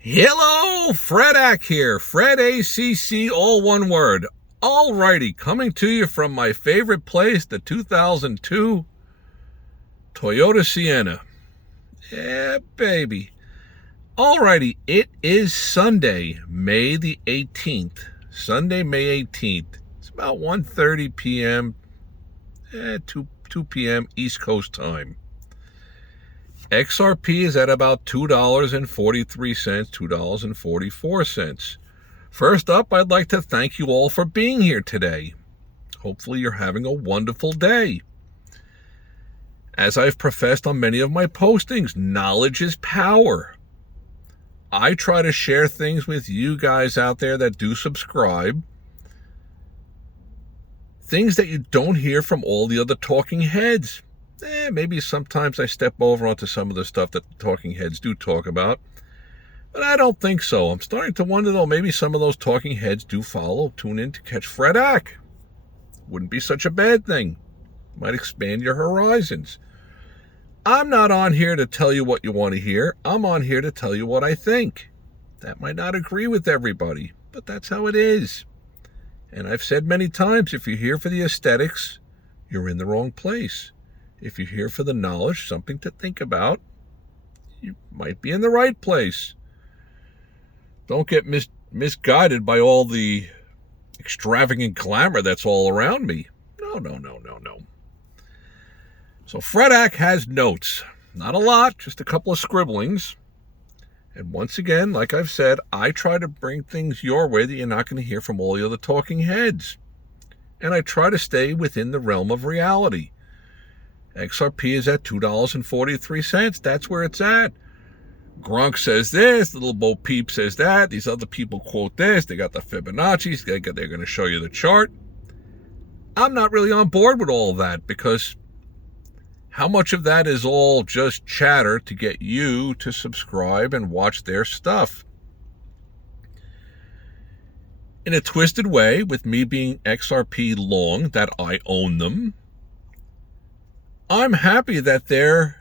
Hello, Fredak here. Fred ACC, all one word. Alrighty, coming to you from my favorite place, the 2002 Toyota Sienna. Yeah, baby. Alrighty, it is Sunday, May the 18th. Sunday, May 18th. It's about 1:30 p.m., 2 p.m. East Coast time. XRP is at about $2.43, $2.44. First up, I'd like to thank you all for being here today. Hopefully you're having a wonderful day. As I've professed on many of my postings, knowledge is power. I try to share things with you guys out there that do subscribe. Things that you don't hear from all the other talking heads. Maybe sometimes I step over onto some of the stuff that the talking heads do talk about. But I don't think so. I'm starting to wonder, though, maybe some of those talking heads do tune in to catch Fredak. Wouldn't be such a bad thing. Might expand your horizons. I'm not on here to tell you what you want to hear. I'm on here to tell you what I think. That might not agree with everybody, but that's how it is. And I've said many times, if you're here for the aesthetics, you're in the wrong place. If you're here for the knowledge, something to think about, you might be in the right place. Don't get misguided by all the extravagant glamour that's all around me. No. So Fredak has notes. Not a lot, just a couple of scribblings. And once again, like I've said, I try to bring things your way that you're not going to hear from all the other talking heads. And I try to stay within the realm of reality. XRP is at $2.43. That's where it's at. Gronk says this. Little Bo Peep says that. These other people quote this. They got the Fibonacci's. They're going to show you the chart. I'm not really on board with all of that, because how much of that is all just chatter to get you to subscribe and watch their stuff? In a twisted way, with me being XRP long, that I own them, I'm happy that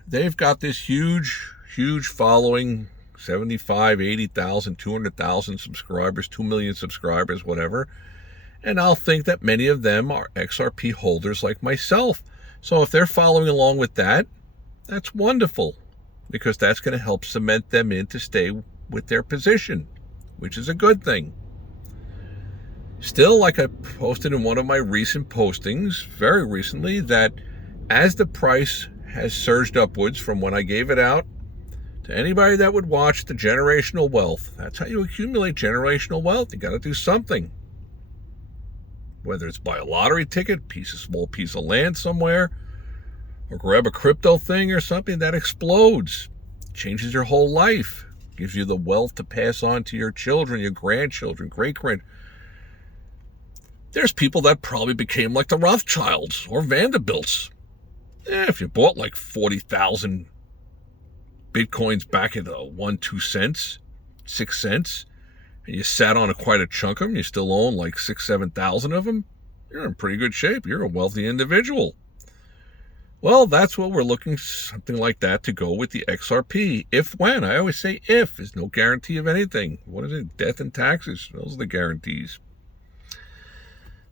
they've got this huge following, 75, 80,000, 200,000 subscribers, 2 million subscribers, whatever. And I'll think that many of them are XRP holders like myself. So if they're following along with that, that's wonderful, because that's going to help cement them in to stay with their position, which is a good thing. Still, like I posted in one of my recent postings, very recently, that as the price has surged upwards from when I gave it out, to anybody that would watch the generational wealth, that's how you accumulate generational wealth. You got to do something. Whether it's buy a lottery ticket, small piece of land somewhere, or grab a crypto thing or something that explodes, changes your whole life, gives you the wealth to pass on to your children, your grandchildren, great-grand. There's people that probably became like the Rothschilds or Vanderbilts. If you bought like 40,000 Bitcoins back at 1, 2 cents, 6 cents, and you sat on quite a chunk of them, you still own like 6, 7,000 of them, you're in pretty good shape. You're a wealthy individual. Well, that's what we're looking, something like that, to go with the XRP. When. I always say if. There's no guarantee of anything. What is it? Death and taxes. Those are the guarantees.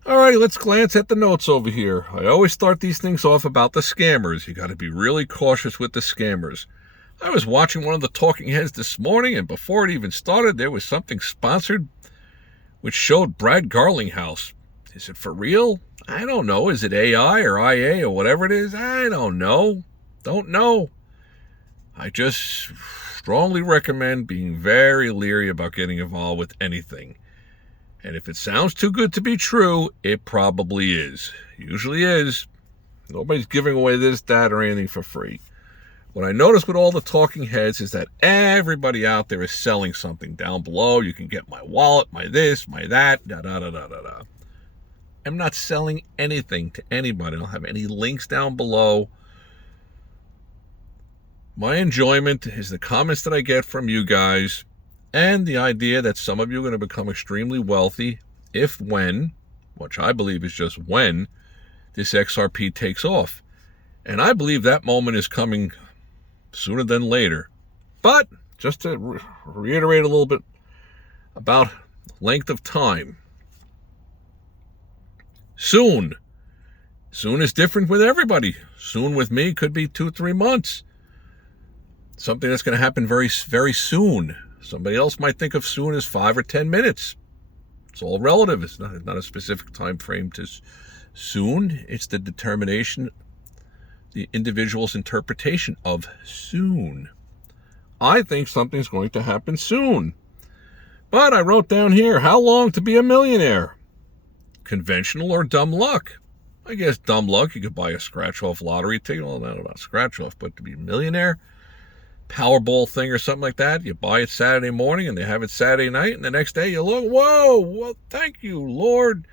All right, let's glance at the notes over here. I always start these things off about the scammers. You got to be really cautious with the scammers. I was watching one of the talking heads this morning, and before it even started, there was something sponsored which showed Brad Garlinghouse. Is it for real? I don't know. Is it AI or IA or whatever it is? I don't know. Don't know. I just strongly recommend being very leery about getting involved with anything. And if it sounds too good to be true, it probably is. Usually is. Nobody's giving away this, that, or anything for free. What I noticed with all the talking heads is that everybody out there is selling something. Down below, you can get my wallet, my this, my that, da-da-da-da-da-da. I'm not selling anything to anybody. I don't have any links down below. My enjoyment is the comments that I get from you guys, and the idea that some of you are going to become extremely wealthy when, which I believe is just when, this XRP takes off. And I believe that moment is coming sooner than later. But just to reiterate a little bit about length of time. Soon. Soon is different with everybody. Soon with me could be 2-3 months. Something that's going to happen very, very soon. Somebody else might think of soon as 5 or 10 minutes. It's all relative. It's not a specific time frame to soon. It's the determination, the individual's interpretation of soon. I think something's going to happen soon. But I wrote down here, how long to be a millionaire? Conventional or dumb luck? I guess dumb luck, you could buy a scratch-off lottery ticket. Well, not about scratch-off, but to be a millionaire, Powerball thing or something like that. You buy it Saturday morning and they have it Saturday night, and the next day you look, whoa, well, thank you, Lord.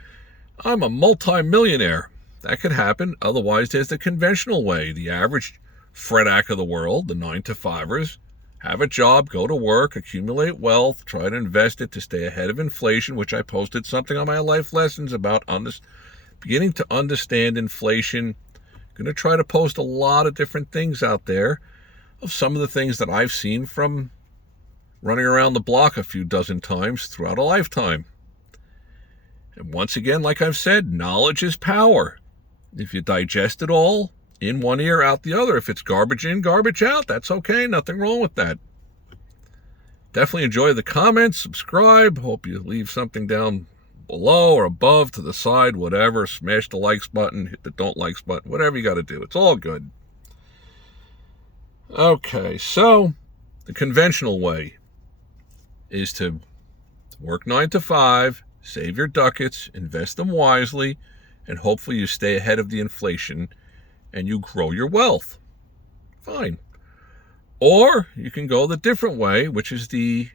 I'm a multi-millionaire. That could happen. Otherwise, there's the conventional way. The average Fredak of the world, the 9-to-5ers, have a job, go to work, accumulate wealth, try to invest it to stay ahead of inflation, which I posted something on my life lessons about beginning to understand inflation. Going to try to post a lot of different things out there of some of the things that I've seen from running around the block a few dozen times throughout a lifetime. And once again, like I've said, knowledge is power. If you digest it all, in one ear, out the other. If it's garbage in, garbage out, that's okay. Nothing wrong with that. Definitely enjoy the comments. Subscribe. Hope you leave something down below or above, to the side, whatever. Smash the likes button, hit the don't likes button, whatever you got to do. It's all good. Okay, so the conventional way is to work 9 to 5, save your ducats, invest them wisely, and hopefully you stay ahead of the inflation and you grow your wealth. Fine. Or you can go the different way, which is the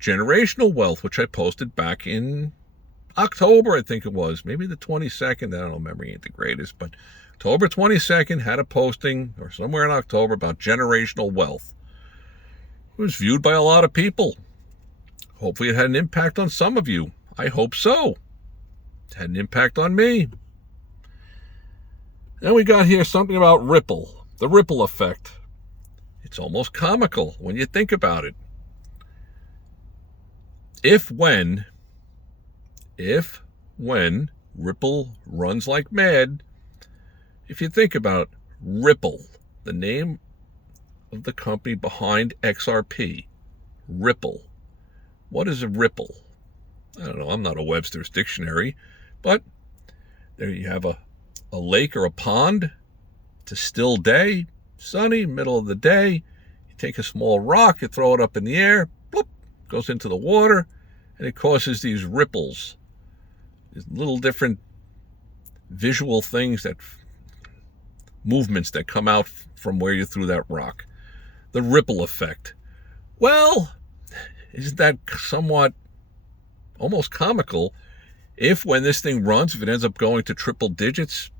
generational wealth, which I posted back in October, I think it was. Maybe the 22nd. I don't know, memory ain't the greatest, but October 22nd had a posting, or somewhere in October, about generational wealth. It was viewed by a lot of people. Hopefully it had an impact on some of you. I hope so. It had an impact on me. Then we got here something about ripple, the ripple effect. It's almost comical when you think about it. If when Ripple runs like mad, if you think about Ripple, the name of the company behind XRP, Ripple. What is a ripple? I don't know. I'm not a Webster's dictionary, but there you have a lake or a pond. It's a still day, sunny, middle of the day. You take a small rock, you throw it up in the air, bloop, goes into the water, and it causes these ripples, these little different visual things, movements that come out from where you threw that rock. The ripple effect. Well, isn't that somewhat almost comical if when this thing runs, if it ends up going to triple digits,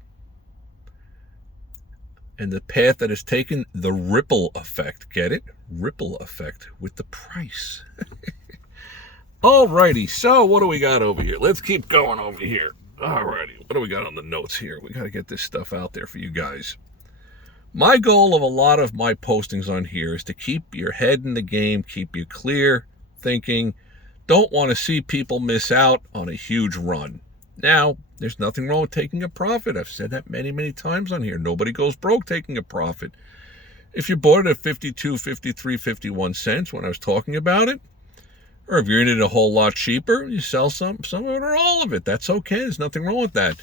and the path that is taken, the ripple effect, get it? Ripple effect with the price. Alrighty, so what do we got over here? Let's keep going over here. Alrighty, what do we got on the notes here? We got to get this stuff out there for you guys. My goal of a lot of my postings on here is to keep your head in the game, keep you clear thinking. Don't want to see people miss out on a huge run. Now, there's nothing wrong with taking a profit. I've said that many, many times on here. Nobody goes broke taking a profit. If you bought it at 52, 53, 51 cents when I was talking about it, or if you're in it a whole lot cheaper, you sell some of it or all of it. That's okay. There's nothing wrong with that.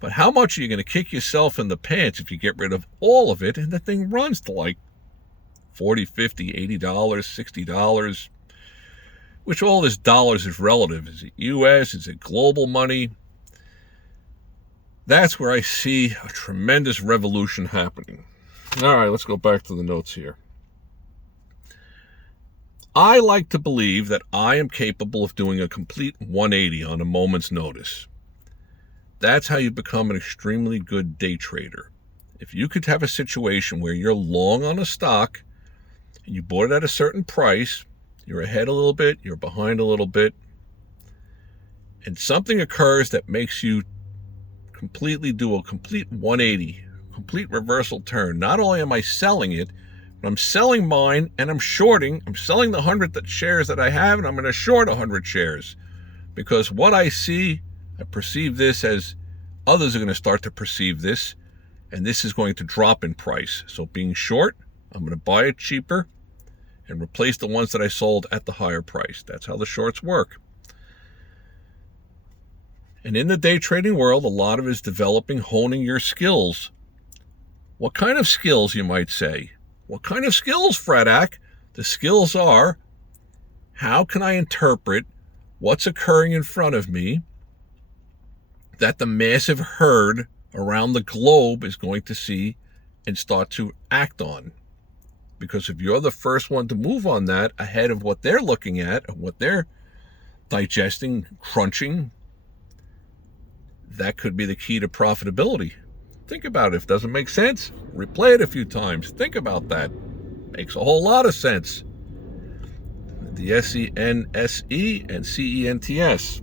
But how much are you going to kick yourself in the pants if you get rid of all of it and the thing runs to like $40, $50, $80, $60, which all this dollars is relative. Is it U.S.? Is it global money? That's where I see a tremendous revolution happening. All right, let's go back to the notes here. I like to believe that I am capable of doing a complete 180 on a moment's notice. That's how you become an extremely good day trader. If you could have a situation where you're long on a stock, and you bought it at a certain price, you're ahead a little bit, you're behind a little bit, and something occurs that makes you completely do a complete 180, complete reversal turn. Not only am I selling it, But I'm selling mine and I'm shorting. I'm selling the 100 shares that I have, and I'm going to short 100 shares. Because what I see, I perceive this as others are going to start to perceive this, and this is going to drop in price. So being short, I'm going to buy it cheaper and replace the ones that I sold at the higher price. That's how the shorts work. And in the day trading world, a lot of it is developing, honing your skills. What kind of skills, you might say? What kind of skills, Fredak? The skills are, how can I interpret what's occurring in front of me that the massive herd around the globe is going to see and start to act on? Because if you're the first one to move on that ahead of what they're looking at and what they're digesting, crunching, that could be the key to profitability. Think about it. If it doesn't make sense, replay it a few times. Think about that. Makes a whole lot of sense. The SENSE and CENTS.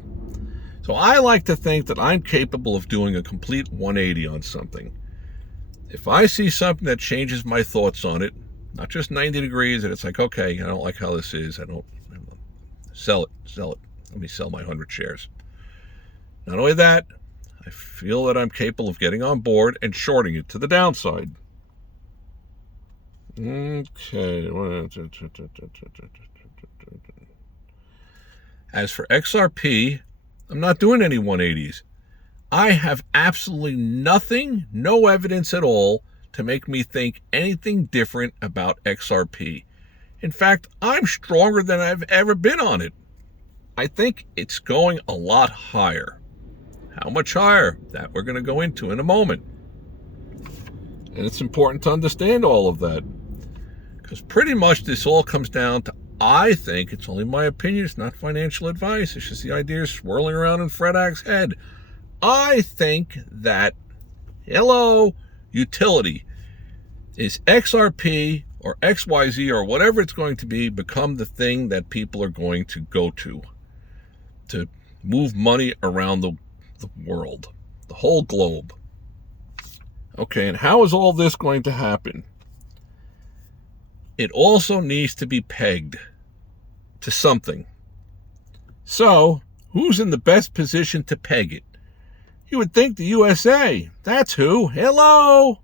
So I like to think that I'm capable of doing a complete 180 on something. If I see something that changes my thoughts on it, not just 90 degrees, and it's like, okay, I don't like how this is. I don't sell it. Let me sell my 100 shares. Not only that, I feel that I'm capable of getting on board and shorting it to the downside. Okay. As for XRP, I'm not doing any 180s. I have absolutely nothing, no evidence at all to make me think anything different about XRP. In fact, I'm stronger than I've ever been on it. I think it's going a lot higher. How much higher? That we're going to go into in a moment. And it's important to understand all of that. Because pretty much this all comes down to, I think, it's only my opinion, it's not financial advice, it's just the ideas swirling around in Fredak's head. I think that, utility, is XRP or XYZ or whatever it's going to be, become the thing that people are going to go to move money around the world, the whole globe. Okay, and how is all this going to happen? It also needs to be pegged to something. So, who's in the best position to peg it? You would think the USA. That's who. Hello!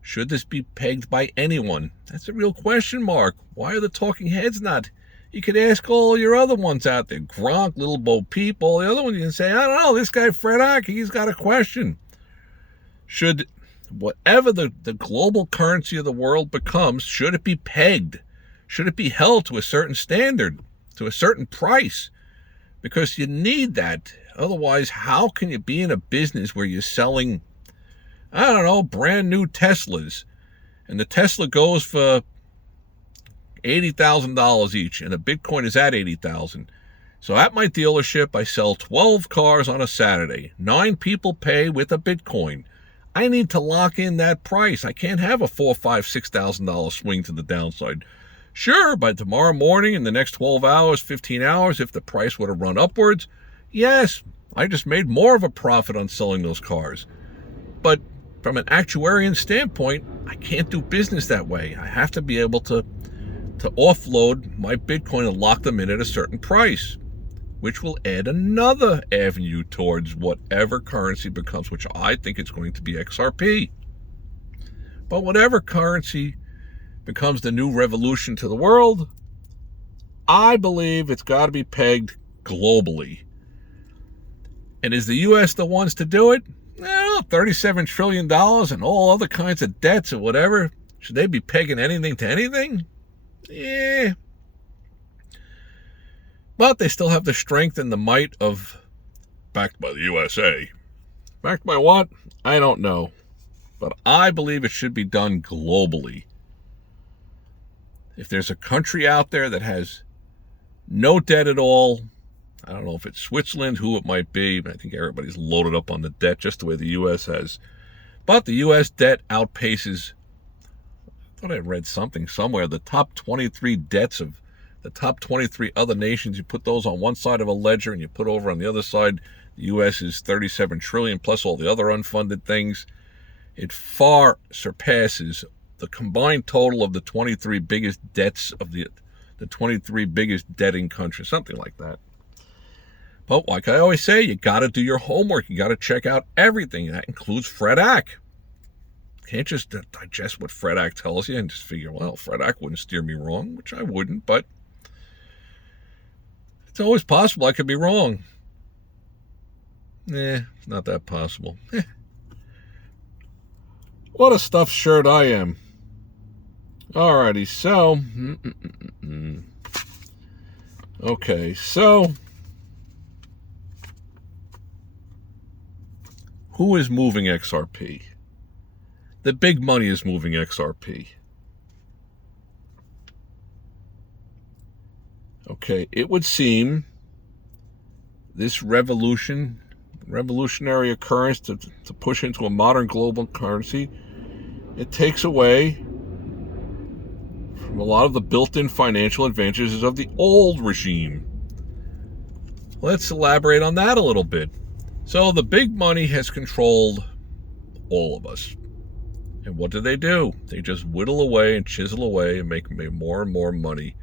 Should this be pegged by anyone? That's a real question mark. Why are the talking heads not? You could ask all your other ones out there, Gronk, Little Bo Peep, all the other ones. You can say, I don't know, this guy Fredak, he's got a question. Should whatever the global currency of the world becomes, should it be pegged? Should it be held to a certain standard, to a certain price? Because you need that. Otherwise, how can you be in a business where you're selling, I don't know, brand new Teslas, and the Tesla goes for $80,000 each, and the Bitcoin is at $80,000. So at my dealership, I sell 12 cars on a Saturday. 9 people pay with a Bitcoin. I need to lock in that price. I can't have a $4,000, $5,000, $6,000 swing to the downside. Sure, by tomorrow morning, in the next 12 hours, 15 hours, if the price were to run upwards, yes, I just made more of a profit on selling those cars. But from an actuarian standpoint, I can't do business that way. I have to be able to offload my Bitcoin and lock them in at a certain price, which will add another avenue towards whatever currency becomes, which I think it's going to be XRP. But whatever currency becomes the new revolution to the world, I believe it's got to be pegged globally. And is the U.S. the ones to do it? Well, $37 trillion and all other kinds of debts or whatever. Should they be pegging anything to anything? Yeah. But they still have the strength and the might of, backed by the USA. Backed by what? I don't know. But I believe it should be done globally. If there's a country out there that has no debt at all, I don't know if it's Switzerland, who it might be, but I think everybody's loaded up on the debt just the way the U.S. has. But the U.S. debt outpaces, I thought I read something somewhere, the top 23 debts of the top 23 other nations. You put those on one side of a ledger and you put over on the other side, the U.S. is $37 trillion plus all the other unfunded things. It far surpasses the combined total of the 23 biggest debts of the 23 biggest debting countries, something like that. But like I always say, you got to do your homework. You got to check out everything. That includes Fred Ack. Can't just digest what Fred Ack tells you and just figure, well, Fred Ack wouldn't steer me wrong, which I wouldn't, but it's always possible I could be wrong. It's not that possible. What a stuffed shirt I am. Alrighty, so... Okay, so... Who is moving XRP? The big money is moving XRP. Okay, it would seem this revolutionary occurrence to push into a modern global currency, it takes away from a lot of the built-in financial advantages of the old regime. Let's elaborate on that a little bit. So the big money has controlled all of us. And what do? They just whittle away and chisel away and make more and more money.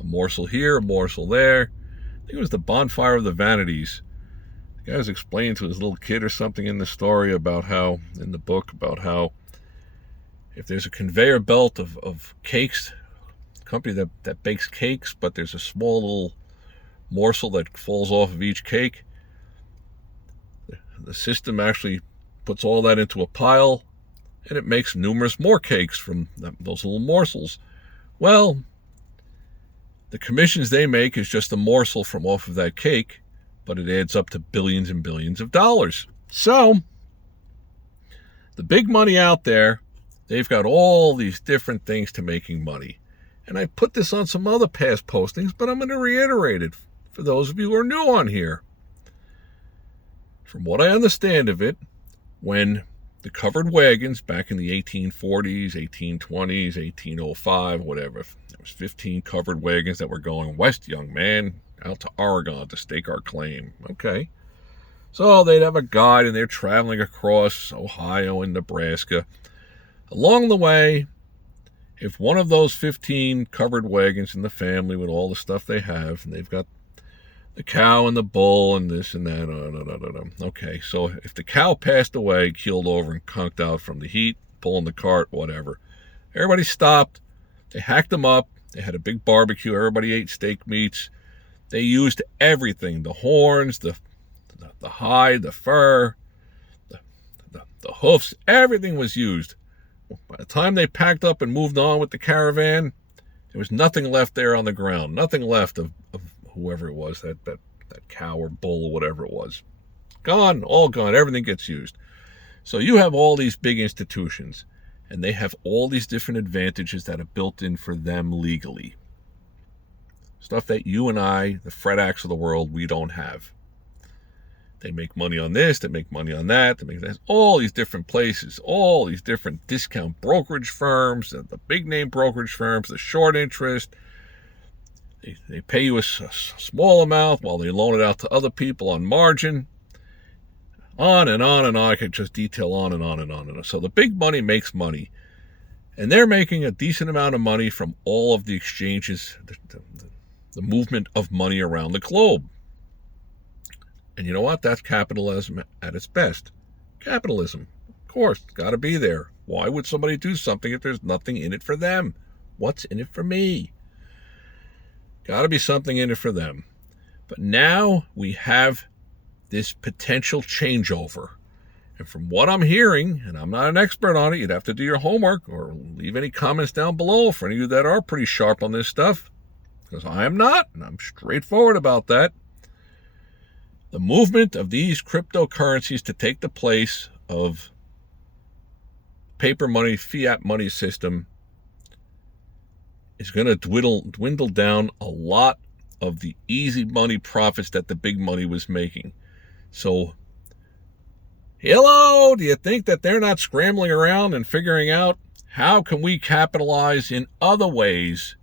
A morsel here, a morsel there. I think it was the bonfire of the vanities. The guy was explaining to his little kid or something in the story about how, in the book, about how if there's a conveyor belt of cakes, a company that bakes cakes, but there's a small little morsel that falls off of each cake, the system actually puts all that into a pile, and it makes numerous more cakes from those little morsels. Well, the commissions they make is just a morsel from off of that cake, but it adds up to billions and billions of dollars. So, the big money out there, they've got all these different things to making money. And I put this on some other past postings, but I'm going to reiterate it for those of you who are new on here. From what I understand of it, when the covered wagons back in the 1840s, 1820s, 1805, whatever, there was 15 covered wagons that were going west, young man, out to Oregon to stake our claim. Okay. So they'd have a guide and they're traveling across Ohio and Nebraska. Along the way, if one of those 15 covered wagons in the family with all the stuff they have, and they've got the cow and the bull and this and that. Okay, so if the cow passed away, keeled over and conked out from the heat, pulling the cart, whatever, everybody stopped. They hacked them up. They had a big barbecue. Everybody ate steak meats. They used everything, the horns, the hide, the fur, the hoofs, everything was used. By the time they packed up and moved on with the caravan, there was nothing left there on the ground, nothing left of whoever it was, that cow or bull or whatever it was. Gone, all gone, everything gets used. So you have all these big institutions, and they have all these different advantages that are built in for them legally. Stuff that you and I, the Fred Acks of the world, we don't have. They make money on this, they make money on that, they make that. All these different places, all these different discount brokerage firms, the big name brokerage firms, the short interest. They pay you a small amount while they loan it out to other people on margin. On and on and on. I could just detail on and on and on and on. So the big money makes money. And they're making a decent amount of money from all of the exchanges, the movement of money around the globe. And you know what? That's capitalism at its best. Capitalism. Of course, it's got to be there. Why would somebody do something if there's nothing in it for them? What's in it for me? Got to be something in it for them. But now we have this potential changeover. And from what I'm hearing, and I'm not an expert on it, you'd have to do your homework or leave any comments down below for any of you that are pretty sharp on this stuff. Because I am not, and I'm straightforward about that. The movement of these cryptocurrencies to take the place of paper money, fiat money system is going to dwindle down a lot of the easy money profits that the big money was making. So, hello, do you think that they're not scrambling around and figuring out how can we capitalize in other ways,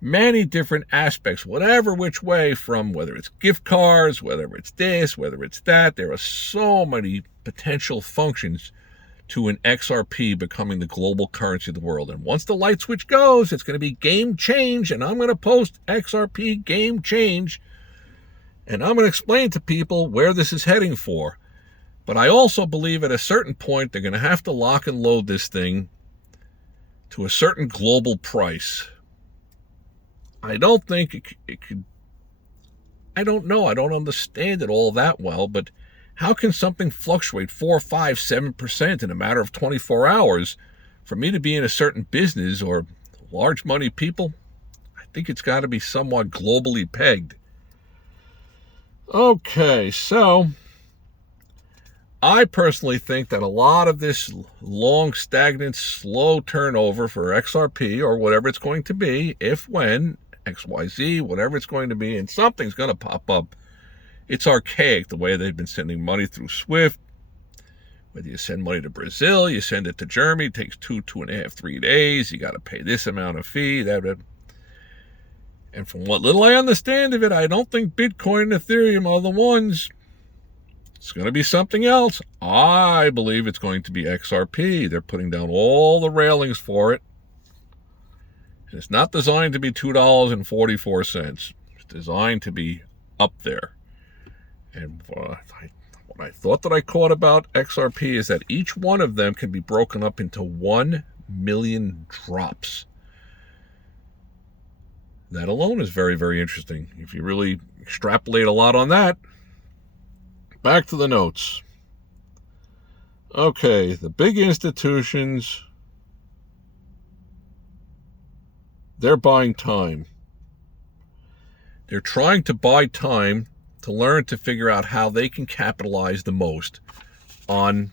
many different aspects, whatever which way, from whether it's gift cards, whether it's this, whether it's that. There are so many potential functions to an XRP becoming the global currency of the world. And once the light switch goes, it's going to be game change. And I'm going to post XRP game change. And I'm going to explain to people where this is heading for. But I also believe at a certain point, they're going to have to lock and load this thing to a certain global price. I don't think it could, I don't know. I don't understand it all that well, but how can something fluctuate 4, 5, 7% in a matter of 24 hours? For me to be in a certain business or large money people, I think it's got to be somewhat globally pegged. Okay, so I personally think that a lot of this long, stagnant, slow turnover for XRP or whatever it's going to be, if, when, XYZ, whatever it's going to be, and something's going to pop up. It's archaic, the way they've been sending money through SWIFT. Whether you send money to Brazil, you send it to Germany, it takes 2.5, 3 days. You got to pay this amount of fee. And from what little I understand of it, I don't think Bitcoin and Ethereum are the ones. It's going to be something else. I believe it's going to be XRP. They're putting down all the railings for it. And it's not designed to be $2.44. It's designed to be up there. And what I thought that I caught about XRP is that each one of them can be broken up into 1 million drops. That alone is very, very interesting. If you really extrapolate a lot on that. Back to the notes. Okay, the big institutions, they're buying time. They're trying to buy time to learn to figure out how they can capitalize the most on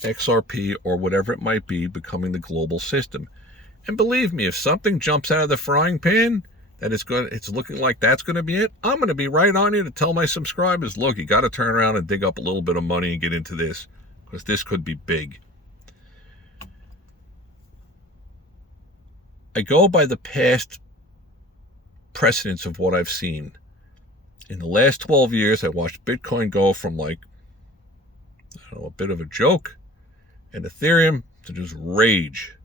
XRP or whatever it might be becoming the global system. And believe me, if something jumps out of the frying pan, that it's looking like that's going to be it, I'm going to be right on here to tell my subscribers, look, you got to turn around and dig up a little bit of money and get into this, because this could be big. I go by the past precedents of what I've seen. In the last 12 years, I watched Bitcoin go from a bit of a joke, and Ethereum to just rage.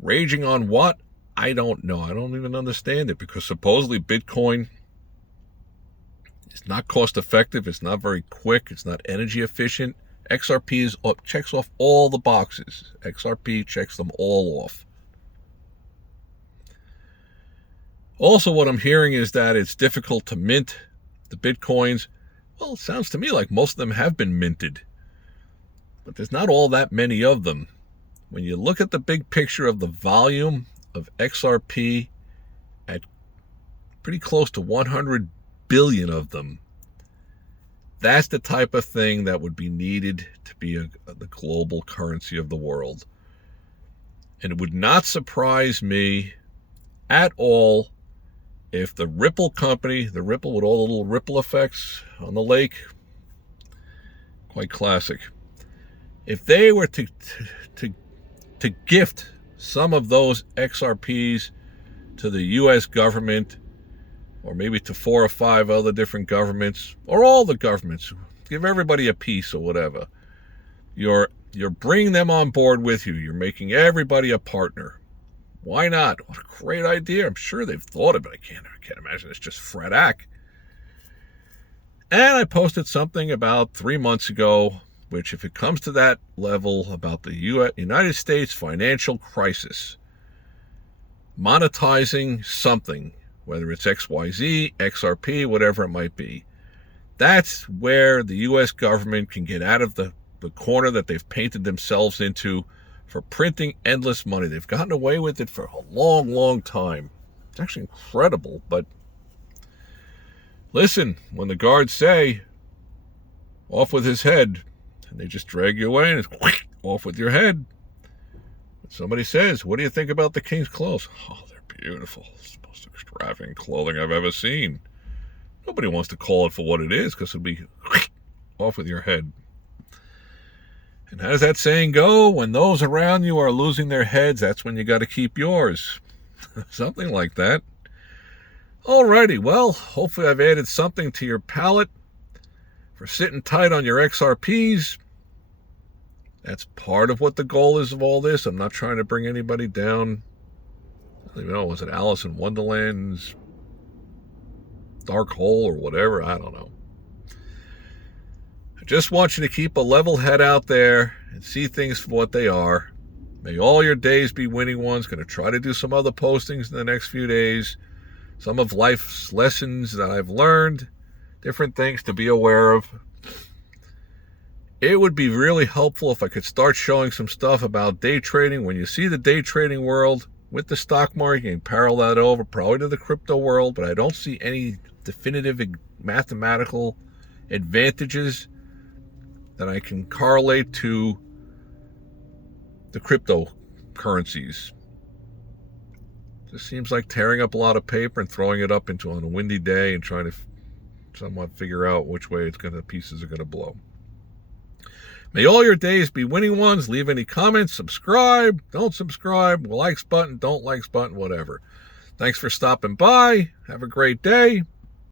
Raging on what? I don't know. I don't even understand it, because supposedly Bitcoin is not cost effective. It's not very quick. It's not energy efficient. XRP checks off all the boxes. XRP checks them all off. Also, what I'm hearing is that it's difficult to mint the Bitcoins. Well, it sounds to me like most of them have been minted, but there's not all that many of them. When you look at the big picture of the volume of XRP at pretty close to 100 billion of them, that's the type of thing that would be needed to be the global currency of the world. And it would not surprise me at all if the Ripple company, the Ripple with all the little ripple effects on the lake, quite classic, if they were to gift some of those XRPs to the U.S. government, or maybe to 4 or 5 other different governments, or all the governments, give everybody a piece or whatever, you're bringing them on board with you. You're making everybody a partner. Why not? What a great idea. I'm sure they've thought of it. I can't imagine it's just Fred Ack. And I posted something about 3 months ago, which, if it comes to that level, about the United States financial crisis, monetizing something, whether it's XYZ, XRP, whatever it might be, that's where the U.S. government can get out of the corner that they've painted themselves into for printing endless money. They've gotten away with it for a long, long time. It's actually incredible, but listen, when the guards say, off with his head, and they just drag you away, and it's off with your head. When somebody says, what do you think about the king's clothes? Oh, they're beautiful. It's the most extravagant clothing I've ever seen. Nobody wants to call it for what it is, because it'll be off with your head. And how does that saying go? When those around you are losing their heads, that's when you got to keep yours. Something like that. Alrighty, well, hopefully I've added something to your palate for sitting tight on your XRPs. That's part of what the goal is of all this. I'm not trying to bring anybody down. I don't even know, was it Alice in Wonderland's dark hole or whatever? I don't know. I just want you to keep a level head out there and see things for what they are. May all your days be winning ones. Going to try to do some other postings in the next few days. Some of life's lessons that I've learned. Different things to be aware of. It would be really helpful if I could start showing some stuff about day trading. When you see the day trading world with the stock market, you can parallel that over probably to the crypto world, but I don't see any definitive mathematical advantages that I can correlate to the cryptocurrencies. Just seems like tearing up a lot of paper and throwing it up into on a windy day and trying to somewhat figure out which way the pieces are going to blow. May all your days be winning ones. Leave any comments, subscribe, don't subscribe, likes button, don't likes button, whatever. Thanks for stopping by. Have a great day.